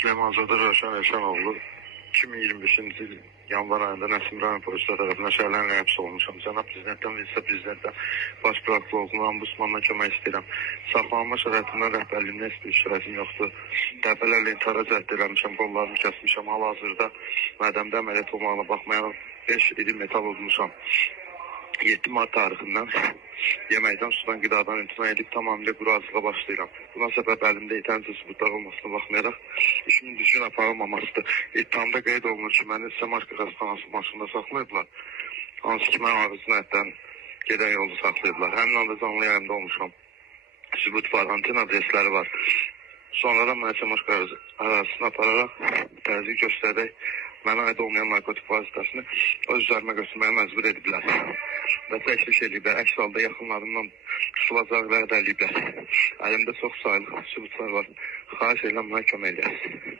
Süleyman Azadar Rövşən Rəşənoğlu 2025-ci il yanvar ayında Nəsim rayon polislər tərəfindən şəhərlərin həbs olunmuşam. Cənab Prezidentdən və vitse-prezidentdən, baş prokurorluğundan, ombudsmandan kömək istəyirəm. Saxlanma şəraitindən rəhbərliyimdə heç bir şərəfim yoxdur. Dəfələrlə intihara cəhd eləmişəm, qollarımı kəsmişəm. Hal-hazırda mədəmdə əməliyyat olmağına baxmayaraq 5 iri metal udmuşam. 7 mart tarixindən yeməkdən, sudan, qidadan imtina edib tamamilə quru başlayıram. Buna səbəb əlimdə yetərincə sübutlar olmasına baxmayaraq işimin düzgün aparılmamasıdır. İttihamda qeyd olunur ki, məni Səmarka xəstəxanası maşında saxlayıblar. Hansı ki, mən Ağrı cinayətdən gedən yolu saxlayıblar. Həmin anda canlı yayımda olmuşam. Sübut var, anten adresləri var. Sonradan mənə Səmarka ərazisini apararaq təzyiq göstərərək mənə aid olmayan narkotik vasitəsini öz üzərimə götürməyə məcbur ediblər. Və təklif ediblər. Əks halda yaxınlarımdan tutulacaq və hədəliyiblər. Əlimdə çox saylı sübutlar var. Xahiş edirəm, mənə kömək edəsiniz.